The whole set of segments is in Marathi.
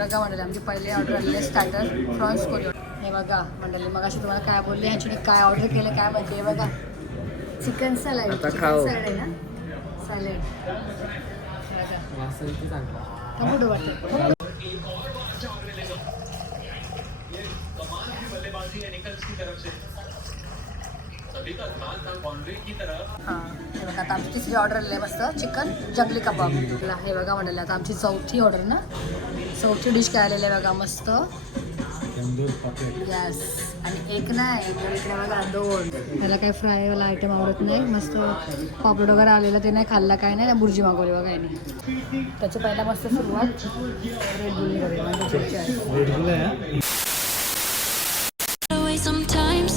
बघा मंडळी आमची पहिली ऑर्डर आलेली स्टार्टर प्रॉन्स कोरियन. हे बघा मंडळी मग अशी तुम्हाला काय बोलले ह्याची काय ऑर्डर केलं काय माहिती. हे बघा चिकन सॅलड. चिकन सॅलड आहे ना. सॅलड कुठं वाटतं. हां हे बघा आता आमची तिसरी ऑर्डर आलेली आहे मस्त चिकन जंगली कबाब. हे बघा म्हणाले आता आमची चौथी ऑर्डर ना. चौथी डिश काय आलेली आहे बघा मस्त यस. आणि एक नाही इकडे बघा 2. त्याला काही फ्रायवाला आयटम आवडत नाही. मस्त पापड वगैरे आलेलं ते नाही खाल्ला काय नाही. बुर्जी मागवली बघा याने. त्याची पहिला मस्त सुरुवात रेड बुलने करूया म्हणजे Sometimes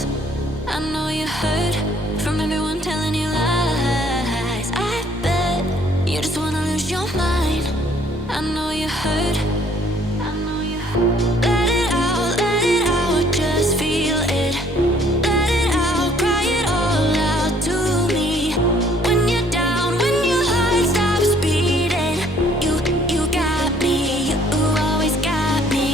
I know you heard from everyone telling you lies. I bet you just wanna lose your mind. I know you heard. I know you heard. Let it out, just feel it. Let it out, cry it all out to me. When you're down, when your heart stops beating, you got me, you always got me.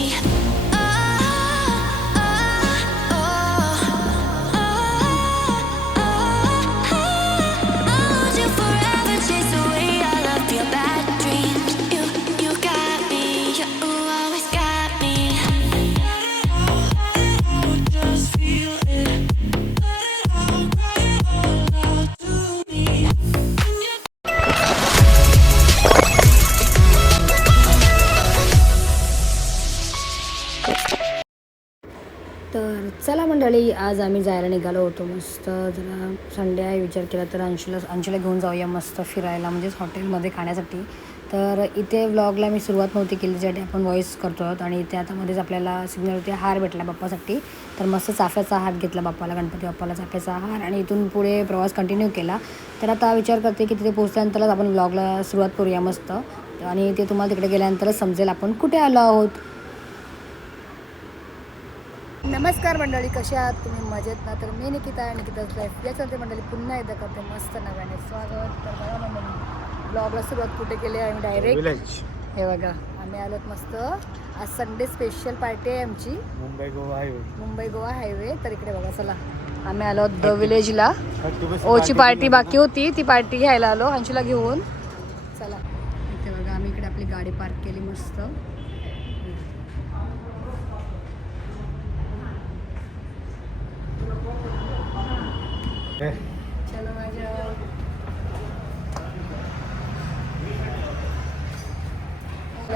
तर चला मंडळी आज आम्ही जायला निघालो होतो. मस्त जरा संडे आहे विचार केला तर अंशूला घेऊन जाऊया मस्त फिरायला म्हणजेच हॉटेलमध्ये खाण्यासाठी. तर इथे व्लॉगला मी सुरुवात नव्हती केली ज्यासाठी आपण व्हॉईस करतो आहोत. आणि इथे आता मध्येच आपल्याला सिग्नलवरती हार भेटला बाप्पासाठी. तर मस्त चाफ्याचा हार घेतला बाप्पाला गणपती बाप्पाला चाफ्याचा हार. आणि इथून पुढे प्रवास कंटिन्यू केला. तर आता विचार करते की तिथे पोहोचल्यानंतरच आपण व्लॉगला सुरुवात करूया मस्त. आणि ते तुम्हाला तिकडे गेल्यानंतरच समजेल आपण कुठे आलो आहोत. नमस्कार मंडळी कसे आहात तुम्ही मजेत ना. तर मी निकिताच लाईफ या चालते मंडळी पुन्हा एकदा करते मस्त नव्याने स्वागत. तर बघा मंडळी ब्लॉगला सुरुवात कुठे केली आहे डायरेक्ट हे बघा आम्ही आलोत मस्त. आज संडे स्पेशल पार्टी आहे आमची मुंबई गोवा हायवे. तर इकडे बघा चला आम्ही आलो द विलेजला. ओची पार्टी बाकी होती ती पार्टी घ्यायला आलो अंशूला घेऊन. चला इथे बघा आम्ही इकडे आपली गाडी पार्क केली मस्त. चलो माझ्या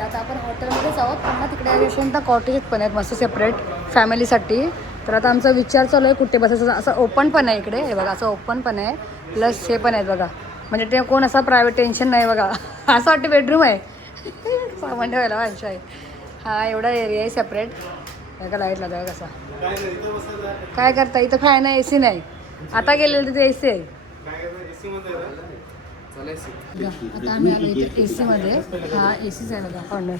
आता आपण हॉटेलमध्येच आहोत. पण तिकडे यशवंत कॉटेज पण आहेत मस्त सेपरेट फॅमिलीसाठी. तर आता आमचा विचार चालू आहे कुठे बसायचं. असं ओपन पण आहे इकडे हे बघा असं ओपन पण आहे प्लस हे पण आहेत बघा. म्हणजे ते कोण असा प्रायव्हेट टेन्शन नाही बघा. असं वाटतं बेडरूम आहे सामान ठेवायला अंश आहे. हा एवढा एरिया आहे सेपरेट. का लाईट लागाय कसा काय करता. इथं फॅन आहे AC नाही. आता गेलेलं तिथे AC आहे. आता आम्ही आलो इथे AC मध्ये. हा ACच आहे बघा कॉर्नर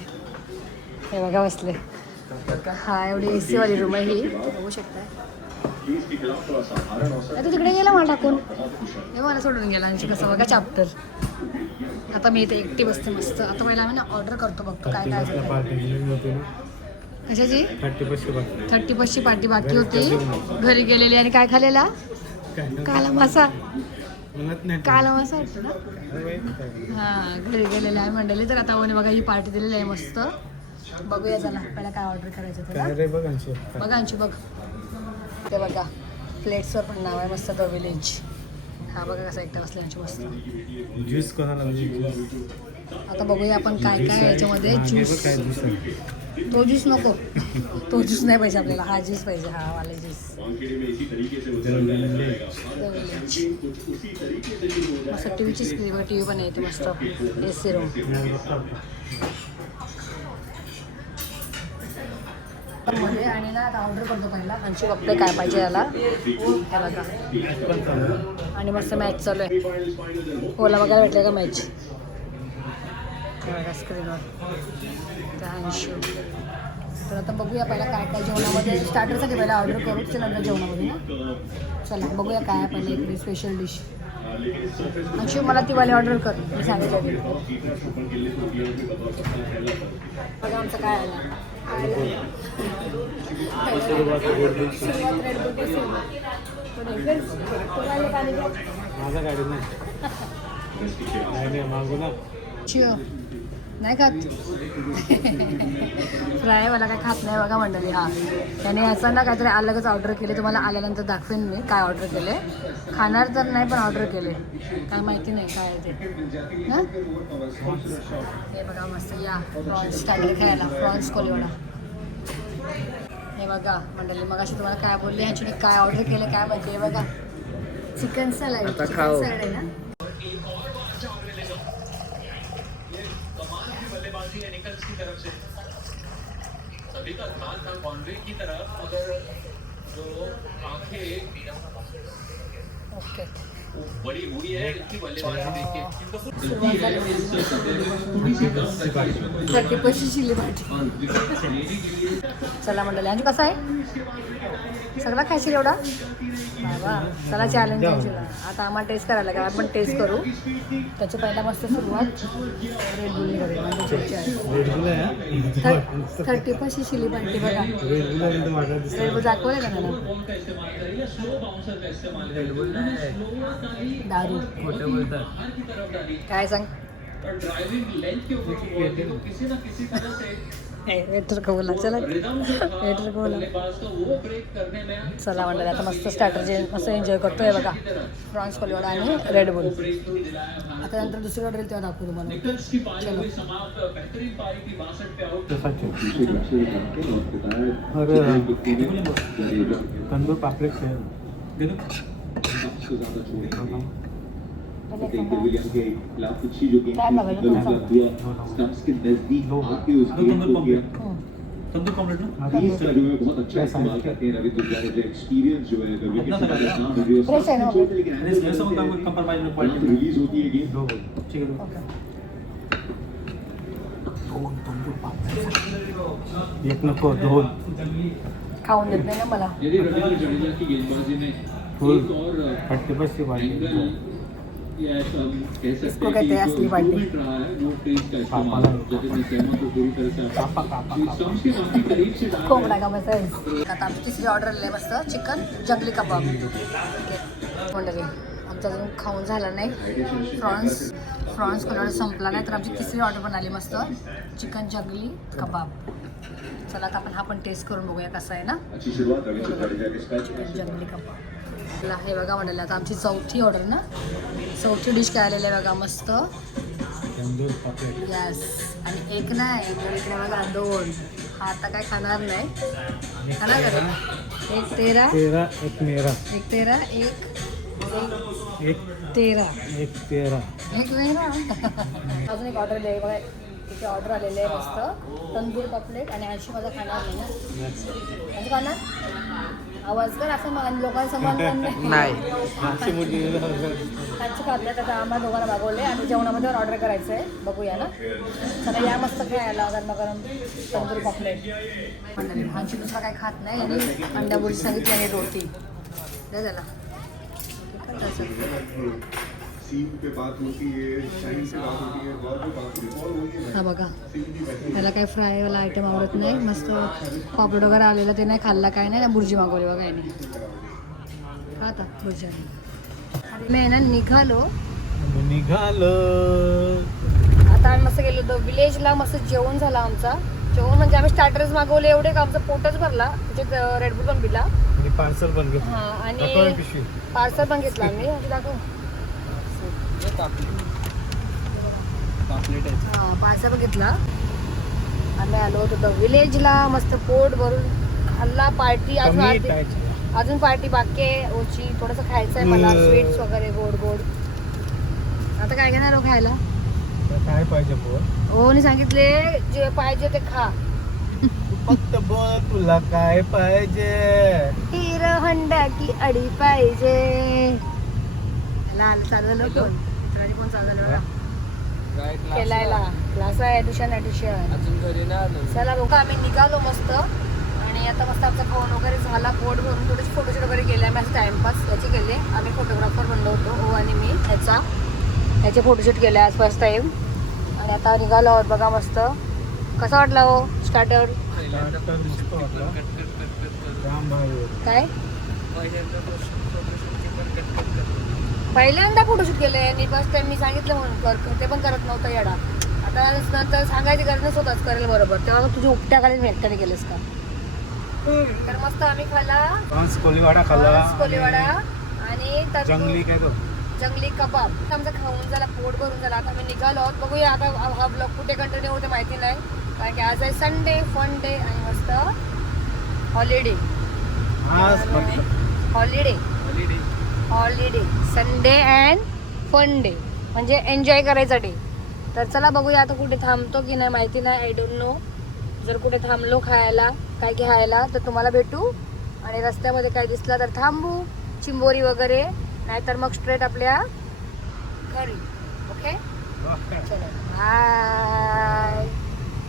हे बघा बसले. हा एवढी AC वाली रूम आहे ही बघू शकता. तू तिकडे गेला मला टाकून हे मला सोडून गेला आणि कसं बघा चॅप्टर. आता मी इथे एकटी बसते मस्त. आता पहिला आम्ही ना ऑर्डर करतो बघतो काय काय झालं. कशाची 30ची पार्टी बाकी होती घरी गेलेली. आणि काय खाल्लेला काला मासा वाटतो ना. हां घरी गेलेले आहे मंडळी. तर आता बघा ही पार्टी दिलेली आहे मस्त. बघूया चला पहिला काय ऑर्डर करायचं त्याला. बघा अंशू बघ ते बघा प्लेट्सवर पण नाव आहे मस्त द विलेज. हा बघा कसा एकटा बसला अंशू मस्त. ज्यूस कोणाला. आता बघूया आपण काय काय याच्यामध्ये. ज्यूस तो ज्यूस नको तो ज्यूस नाही पाहिजे आपल्याला. हा ज्यूस पाहिजे हा वाला ज्यूस. मस्त टीव्हीची स्क्रीन बघा TV पण येते मस्त AC रूम. मध्ये आणि ना आता ऑर्डर करतो पहिला अंशू बघते काय पाहिजे याला हे बघा. आणि मस्त मॅच चालू आहे. ओला बघायला भेटले का मॅच बघा स्क्रीनवर. अंशू तर आता बघूया पहिला काय काय जेवणामध्ये. स्टार्टरसाठी पहिला ऑर्डर करू नंतर जेवणामध्ये ना. चला बघूया काय पहिलं इकडे स्पेशल डिश. अंशू मला ती वाली ऑर्डर कर, मी सांगितलं बघा आमचं काय आलं. माझा गाडी नाही मागू ना नाही खात फ्राय मला काय खात नाही बघा मंडळी. हा त्याने असं ना काहीतरी अलगच ऑर्डर केले, तुम्हाला आल्यानंतर दाखवेन मी काय ऑर्डर केले. खाणार तर नाही पण ऑर्डर केले, काय माहिती नाही काय आहे ते. हां हे बघा मस्त या प्रॉन्स स्टार्टर खायला, प्रॉन्स कोलीवाडा. हे बघा मंडळी मग अशी तुम्हाला काय बोलले ह्याच्याने काय ऑर्डर केलं काय माहिती. हे बघा चिकन सॅलड, चिकन सॅलड आहे ना. सभी का ध्यान था बाउंड्री की तरफ, मगर जो आंखें ओके बड़ी हुई है इसकी बल्लेबाजी देखिए. 30 चिल्ली भाजी. चला मंडळी अंजू कसं आहे सगळा खायची एवढा बाबा. चला चॅलेंज आता आम्हाला टेस्ट करायला लागेल, आपण टेस्ट करू. त्याची पहिला मस्त सुरुवात रेड बुल करूया. 30 चिल्ली भाजी बघा. रेड बुल दाखवलं का मला दारू खोटं बोलतात. काय सांग ड्राइविंग लेंथ के ऊपर तो किसी ना किसी तरह से वेटर को बोला. चला वेटर को बोला. वो ब्रेक करने में चला मंडळी आता मस्त स्ट्रॅटर्जी मस्त एन्जॉय करतोय बघा. प्रॉन्स कोलीवाडा आणि रेड बुल. आता नंतर दुसरी ऑर्डर येईल तेव्हा दाखवू तुम्हाला. चलो बेहतरीन पारी की 62 पे आउट. अरे तंदूर पापलेट है तंदूर कॉम्प्लेट ना बहुत अच्छा इस्तेमाल करते हैं रवि दुर्गानी जो एक्सपीरियंस जो है रवि के साथ नाम फ्रेश आहे ना कंप्रोमाइज में रिलीज होती है गेम. ठीक है. एक नको दोन खाऊन देत नाही ना मला. यदि रविंद्र जडेजा की गेंदबाजी में फुल एक और 30 वाली एंगल या कह सकते इसको हैं कहते हैं कि असली जो पार्टी. इम्प्रूवमेंट रहा है वो क्रीज का इस्तेमाल जडेजा सेवन को पूरी तरह से स्टंप्स के काफी करीब से डाल कोंबडा का मस्त आहे. आता आमची तिसरी ऑर्डर आली आहे मस्त चिकन जंगली कबाब. मंडळी आमचा अजून खाऊन झाला नाही. फ्रॉन्स कोणाला संपला नाही तर आमची तिसरी ऑर्डर पण आली मस्त चिकन जंगली कबाब. चला आता आपण हा पण टेस्ट करून बघूया कसा आहे ना अच्छी शुरुआत रविंद्र जडेजा के स्ट्राइक चिकन जंगली कबाब. चला हे बघा म्हणाले आता आमची चौथी ऑर्डर ना, चौथी डिश काय आलेली आहे बघा मस्त तंदूर पापलेट. यस. आणि एक नाही तर इकडे बघा दोन. हा आता काय खाणार नाही खाणार का? एक तेरा तेरा एक मेरा एक तेरा एक एक तेरा एक तेरा. एक मेरा. अजून एक ऑर्डर दे बघा. तिथे ऑर्डर आलेले आहे मस्त तंदूर पापलेट आणि अंशू माझा खाणार नाही ना. अंशू खाणार आवाज कर असं मग लोकांसमोर नाही मागची मुलगी त्यांची खाल्ल्यात आता आम्हाला दोघांना मागवले आणि जेवणामध्ये ऑर्डर करायचं आहे बघूया ना. चला या मस्त खायला गरम गरम तंदूर पापलेट. मंडळी अंशू दुसरा काय खात नाही आणि अंडा बुर्जी सांगितली आणि रोटी दे त्याला. सीम पे बात होती है, शाइन पे बात होती है, बॉल पे बात होती है, बॉल होती है. हा बघा त्याला काही फ्रायवाला आयटम आवडत नाही. मस्त पापड वगैरे आलेलं ते नाही खाल्ला काय नाही ना. बुर्जी मागवली बघा याने. खा आता बुर्जी. मी ना निघालो आता आम्ही मस्त गेलो होतो विलेजला. मस्त जेवण झालं आमचा. जेवण म्हणजे आम्ही स्टार्टर्स मागवले एवढे का आमचा पोटच भरला. त्याच्यात रेडबुल पण पिला. पार्सल पण घेतलं. हां आणि पार्सल पण घेतला आम्ही. दाखव हां पार्सल पण घेतला. आम्ही आलो होतो विलेजला. मस्त पोट भरून खाल्ला. पार्टी अजून पार्टी बाकी आहे ओची. थोडंसं खायचं आहे मला स्वीट्स वगैरे गोड गोड. आता काय घेणार हो खायला? काय पाहिजे बोल. ओने सांगितले जे पाहिजे ते खा. फक्त बोल तुला काय पाहिजे. हिरो होंडा की अडी पाहिजे. लाल चालवलं कोण कोण चालवलं केलायला क्लास आहे ट्युशन आहे ट्युशन. चला बघा आम्ही निघालो मस्त आणि आणि आता मस्त आमचा खाऊन वगैरे झाला, पोट भरून थोडेसे फोटोशूट वगैरे केले आम्ही, असं टाइमपास याचे केले. आम्ही फोटोग्राफर बनलो होतो, हो आणि मी याचे फोटोशूट केले आज फर्स्ट टाईम. आणि आता निघालो आहोत बघा. मस्त कसा वाटला हो स्टार्टर? मस्त वाटलं. जाम भारी. काय पहिल्यांदा फोटोशूट केले आणि फर्स्ट टाइम मी सांगितलं म्हणून कर, ते पण करत नव्हतं येडा. आता नंतर सांगायची गरज स्वतःच करेल बरोबर. तेव्हा तुझ्या उपट्या खाली मी एकट्याने केलेस का? तर मस्त आम्ही खाल्ला फ्रान्स कोलीवाडा खाल्ला, कोलीवाडा आणि जंगली काय तो जंगली कबाब. आमचं खाऊन झाला, पोट भरून झाला. आता आम्ही निघालो आहोत. बघूया आता हा ब्लॉग कुठे कंटिन्यू होते माहिती नाही, कारण की आज आहे संडे, फन डे आणि मस्त holiday. Holiday Sunday and fun day म्हणजे एन्जॉय करायचा डे. तर चला बघूया आता कुठे थांबतो की नाही माहिती नाही, आय डोंट नो. जर कुठे थांबलो खायला काय घ्यायला तर तुम्हाला भेटू, आणि रस्त्यामध्ये काय दिसला तर थांबू, चिंबोरी वगैरे, नाहीतर मग स्ट्रेट आपल्या घरी. ओके चलो बाय.